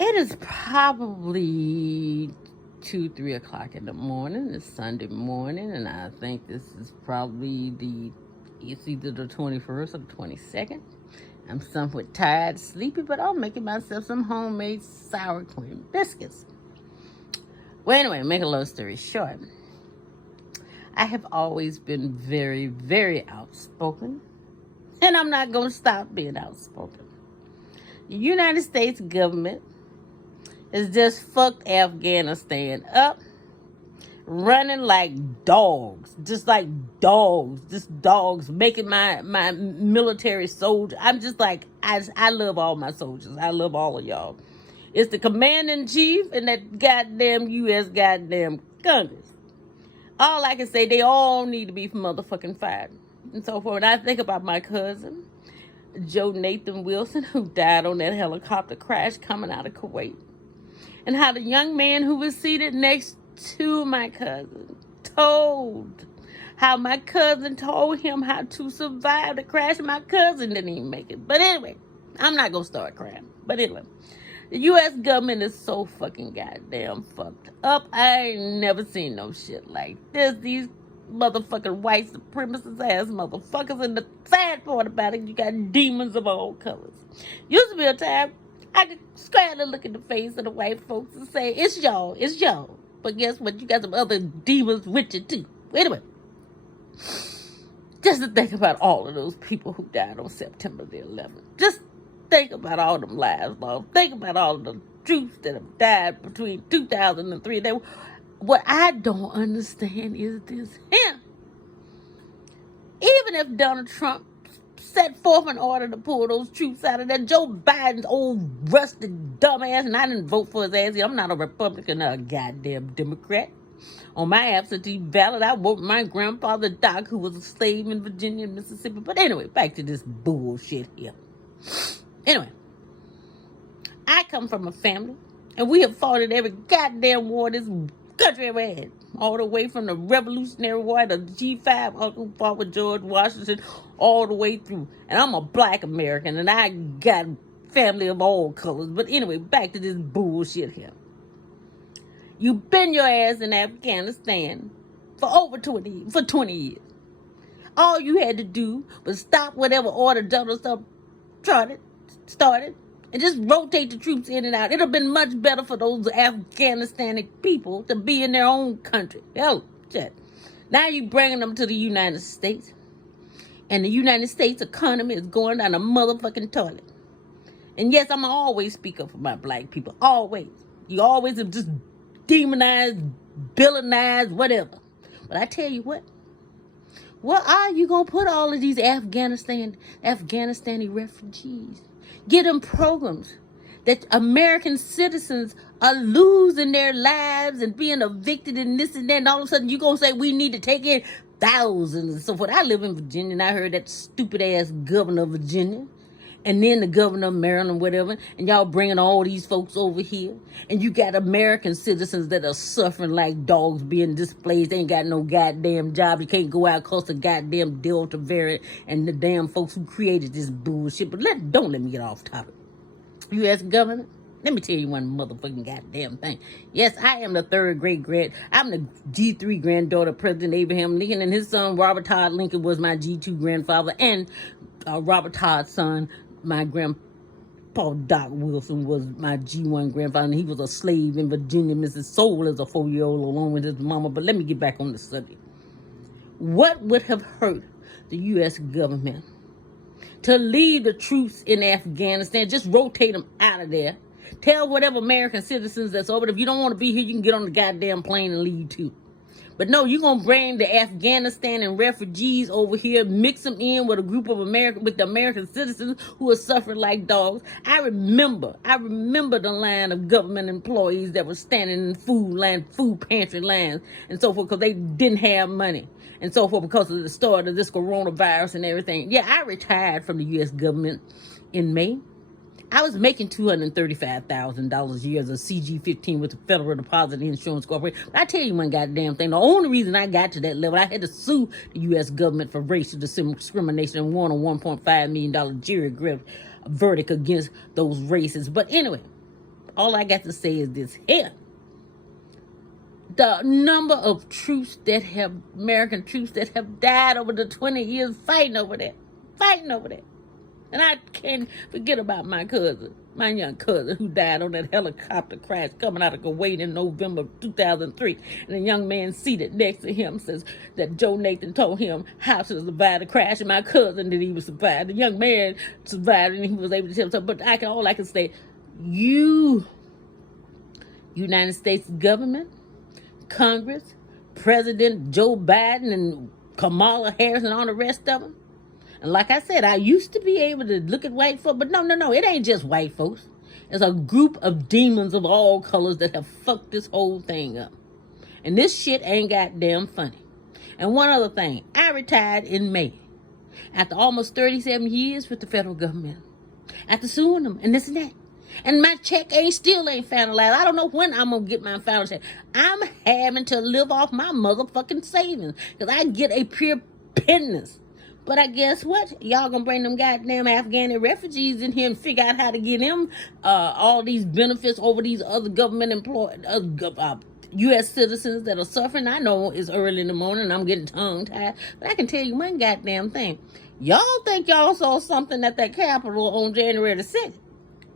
It is probably 2, 3 o'clock in the morning. It's Sunday morning, and I think this is probably it's either the 21st or the 22nd. I'm somewhat tired, sleepy, but I'm making myself some homemade sour cream biscuits. Well, anyway, make a long story short, I have always been very, very outspoken, and I'm not going to stop being outspoken. The United States government has just fucked Afghanistan up, running like dogs, just dogs, making my military soldier. I'm just like, I love all my soldiers. I love all of y'all. It's the commander-in-chief and that goddamn U.S. goddamn Congress. All I can say, they all need to be motherfucking fired. And so forth. When I think about my cousin, Joe Nathan Wilson, who died on that helicopter crash coming out of Kuwait, and how the young man who was seated next to my cousin told him how to survive the crash. My cousin didn't even make it. But anyway, I'm not going to start crying. But anyway, the U.S. government is so fucking goddamn fucked up. I ain't never seen no shit like this. These motherfucking white supremacist ass motherfuckers. And the sad part about it, you got demons of all colors. Used to be a time I could squarely look in the face of the white folks and say, it's y'all. But guess what? You got some other demons with you too. Anyway, just to think about all of those people who died on September the 11th. Just think about all them lives lost. Think about all of the troops that have died between 2003. What I don't understand is this here. Even if Donald Trump set forth an order to pull those troops out of there, Joe Biden's old rusted dumbass, and I didn't vote for his ass. I'm not a Republican or a goddamn Democrat. On my absentee ballot, I voted my grandfather Doc, who was a slave in Virginia and Mississippi. But anyway, back to this bullshit here. Anyway, I come from a family, and we have fought in every goddamn war this country ever had. All the way from the Revolutionary War to the G5, Uncle fought with George Washington, all the way through. And I'm a black American, and I got family of all colors. But anyway, back to this bullshit here. You been your ass in Afghanistan for 20 years. All you had to do was stop whatever order Donald Trump started, and just rotate the troops in and out. It'd have been much better for those Afghanistani people to be in their own country. Hell, shit. Now you bringing them to the United States, and the United States economy is going down a motherfucking toilet. And yes, I'm always speak up for my black people. Always. You always have just demonized, villainized, whatever. But I tell you what are you going to put all of these Afghanistani refugees? Get them programs that American citizens are losing their lives and being evicted and this and that. And all of a sudden you're going to say we need to take in thousands and so forth. I live in Virginia, and I heard that stupid ass governor of Virginia, and then the governor of Maryland, whatever, and y'all bringing all these folks over here. And you got American citizens that are suffering like dogs, being displaced. They ain't got no goddamn job. You can't go out because the goddamn Delta variant and the damn folks who created this bullshit. But don't let me get off topic. U.S. government, let me tell you one motherfucking goddamn thing. Yes, I am the I'm the G3 granddaughter of President Abraham Lincoln, and his son Robert Todd Lincoln was my G2 grandfather, and Robert Todd's son, my grandpa Doc Wilson, was my G1 grandfather, and he was a slave in Virginia. Mrs. Soul is a 4-year-old along with his mama. But let me get back on the subject. What would have hurt the U.S. government to leave the troops in Afghanistan? Just rotate them out of there. Tell whatever American citizens that's over there, if you don't want to be here, you can get on the goddamn plane and leave too. But no, you're going to bring the Afghanistan and refugees over here, mix them in with a group of with the American citizens who are suffering like dogs. I remember the line of government employees that were standing in food pantry lines and so forth, because they didn't have money and so forth because of the start of this coronavirus and everything. Yeah, I retired from the U.S. government in May. I was making $235,000 a year as a CG-15 with the Federal Deposit Insurance Corporation. But I tell you one goddamn thing. The only reason I got to that level, I had to sue the U.S. government for racial discrimination and won a $1.5 million jury verdict against those races. But anyway, all I got to say is this here. The number of troops that have, American troops that have died over the 20 years fighting over that. And I can't forget about my cousin, my young cousin, who died on that helicopter crash coming out of Kuwait in November of 2003. And a young man seated next to him says that Joe Nathan told him how to survive the crash, and my cousin that he would survive. The young man survived, and he was able to tell him. But all I can say, you, United States government, Congress, President Joe Biden, and Kamala Harris, and all the rest of them. And like I said, I used to be able to look at white folks, but no, it ain't just white folks. It's a group of demons of all colors that have fucked this whole thing up. And this shit ain't goddamn funny. And one other thing, I retired in May after almost 37 years with the federal government, after suing them and this and that. And my check still ain't finalized. I don't know when I'm going to get my final check. I'm having to live off my motherfucking savings because I get a pure pittance. But I guess what? Y'all going to bring them goddamn Afghani refugees in here and figure out how to get them all these benefits over these other government employed U.S. citizens that are suffering. I know it's early in the morning and I'm getting tongue-tied, but I can tell you one goddamn thing. Y'all think y'all saw something at that Capitol on January the 6th.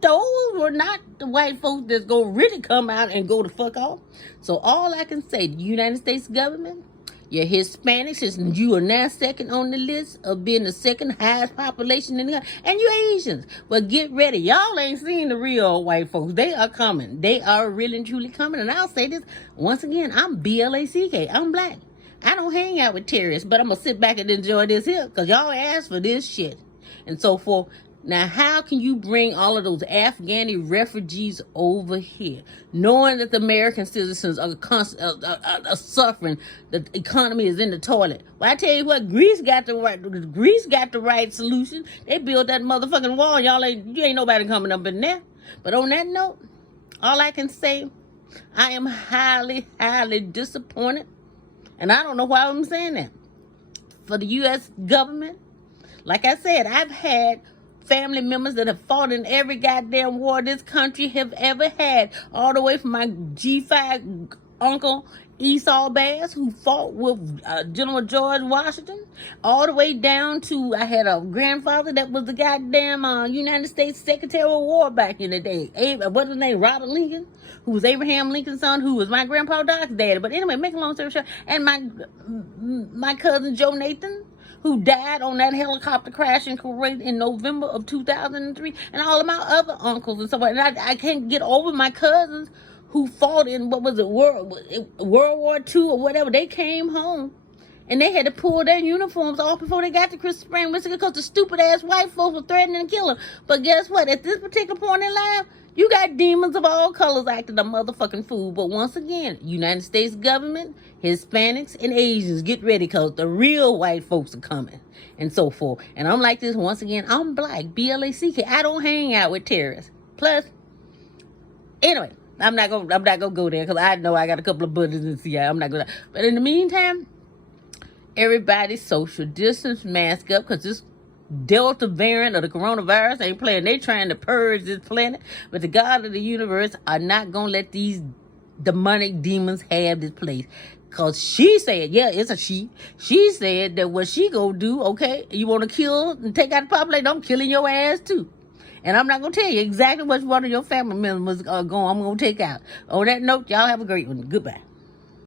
Those were not the white folks that's going to really come out and go the fuck off. So all I can say, the United States government, your Hispanics, and you are now second on the list of being the second highest population in the country, and you Asians. But get ready. Y'all ain't seen the real white folks. They are coming. They are really and truly coming. And I'll say this, once again, I'm BLACK. I'm black. I don't hang out with terrorists, but I'm going to sit back and enjoy this here because y'all asked for this shit. And so forth. Now, how can you bring all of those Afghani refugees over here, knowing that the American citizens are suffering, the economy is in the toilet? Well, I tell you what, Greece got the right solution. They built that motherfucking wall. You ain't nobody coming up in there. But on that note, all I can say, I am highly, highly disappointed, and I don't know why I'm saying that. For the U.S. government, like I said, I've had family members that have fought in every goddamn war this country have ever had, all the way from my G5 uncle Esau Bass, who fought with General George Washington, all the way down to, I had a grandfather that was the goddamn United States Secretary of War back in the day. What's his name? Robert Lincoln, who was Abraham Lincoln's son, who was my grandpa Doc's daddy. But anyway, make a long story short, and my cousin Joe Nathan, who died on that helicopter crash in Kuwait in November of 2003, and all of my other uncles and stuff. And I can't get over my cousins who fought in, World War II or whatever. They came home, and they had to pull their uniforms off before they got to Crystal Spring, Michigan, because the stupid-ass white folks were threatening to kill them. But guess what? At this particular point in life, you got demons of all colors acting a motherfucking fool. But once again, United States government, Hispanics, and Asians, get ready because the real white folks are coming and so forth. And I'm like this once again. I'm black, BLACK. I don't hang out with terrorists. Plus, anyway, I'm not gonna go there because I know I got a couple of buddies in CI. I'm not gonna. But in the meantime, everybody social distance, mask up, because this Delta variant of the coronavirus ain't playing. They trying to purge this planet, but the God of the universe are not gonna let these demonic demons have this place. Cause she said, yeah, it's a she. She said that what she gonna do, okay, you wanna kill and take out the population, I'm killing your ass too. And I'm not gonna tell you exactly what one of your family members I'm gonna take out. On that note, y'all have a great one. Goodbye.